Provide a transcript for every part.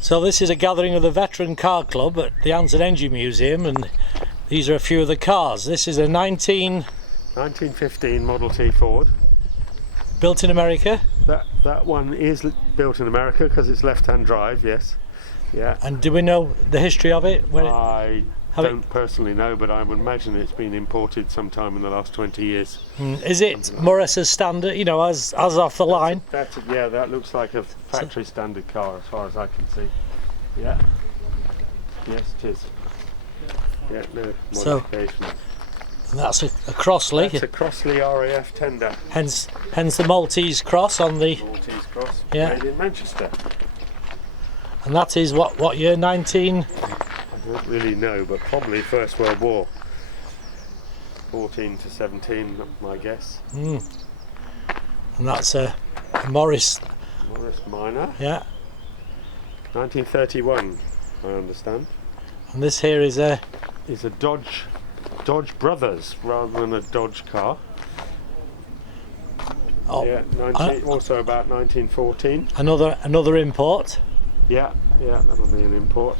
So this is a gathering of the Veteran Car Club at the Anson Engine Museum, and these are a few of the cars. This is a 1915 Model T Ford. Built in America. That one is built in America because it's left-hand drive, yes. Yeah. And do we know the history of it? I don't personally know, but I would imagine it's been imported sometime in the last 20 years. Is it more or less as standard, you know, as off the line? Yeah, that looks like a factory standard car as far as I can see. Yeah. Yes, it is. Yeah, no modification. And that's a Crossley. That's a Crossley RAF tender. Hence the Maltese cross on the. Maltese cross. Yeah. Made in Manchester. And that is what year? 19. I don't really know, but probably First World War. 14 to 17, my guess. And that's a Morris. Morris Minor. Yeah. 1931, I understand. And this here is a Dodge Brothers rather than a Dodge car. Oh, yeah, also about 1914. Another import. Yeah, that'll be an import.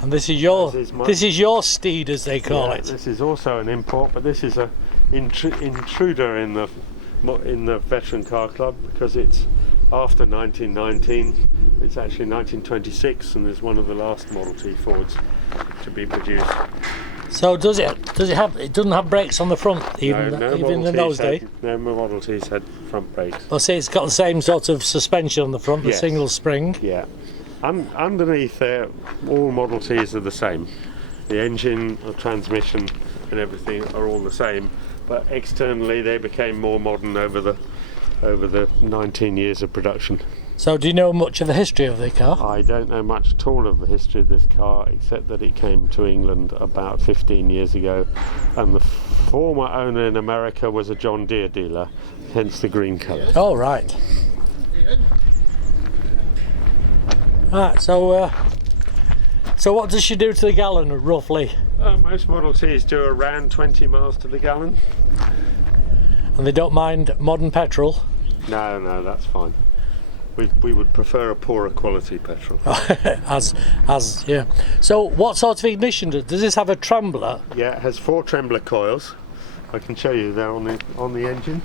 And this is your steed, as they call it. This is also an import, but this is a intruder in the Veteran Car Club because it's after 1919. It's actually 1926, and there's one of the last Model T Fords to be produced. So does it have? It doesn't have brakes on the front, even in those days. No Model T's had front brakes. Well, see, it's got the same sort of suspension on the front, the single spring. Yeah. Underneath there, all Model T's are the same. The engine, the transmission, and everything are all the same. But externally, they became more modern over the 19 years of production. So do you know much of the history of the car? I don't know much at all of the history of this car, except that it came to England about 15 years ago, and the former owner in America was a John Deere dealer, hence the green colour. Oh, right. Right, so what does she do to the gallon, roughly? Most Model Ts do around 20 miles to the gallon. And they don't mind modern petrol? No, that's fine. We would prefer a poorer quality petrol. Yeah. So what sort of ignition does this have? A trembler? Yeah, it has 4 trembler coils. I can show you there on the engine.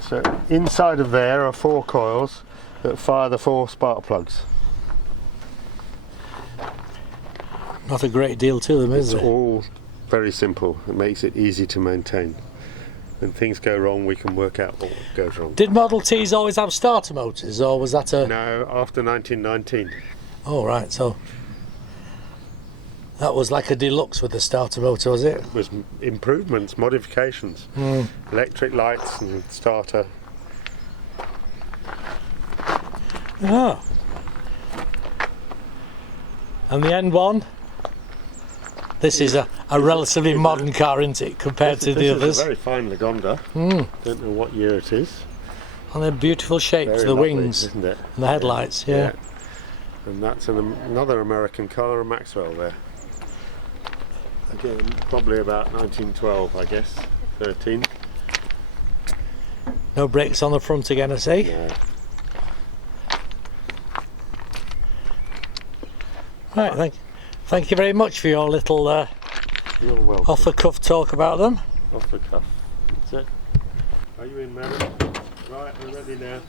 So inside of there are 4 coils that fire the 4 spark plugs. Not a great deal to them, is It's there? all very simple. It makes it easy to maintain. When things go wrong, we can work out what goes wrong. Did Model Ts always have starter motors, or was that a... No, after 1919. Oh, right, so that was like a deluxe with the starter motor, was it? It was improvements, modifications. Electric lights and starter. Ah. And the N1? This is a relatively modern car, isn't it, compared to the others? This is a very fine Lagonda. Don't know what year it is. And they're beautiful shapes, Very the lovely, wings isn't it? and the headlights, yeah. And that's another American car, a Maxwell there. Again, probably about 1912, I guess, 13. No brakes on the front again, I see. No. Right, thank you very much for your little You're welcome. off-the-cuff talk about them. Off the cuff. That's it. Are you in, madam? Right, we're ready now.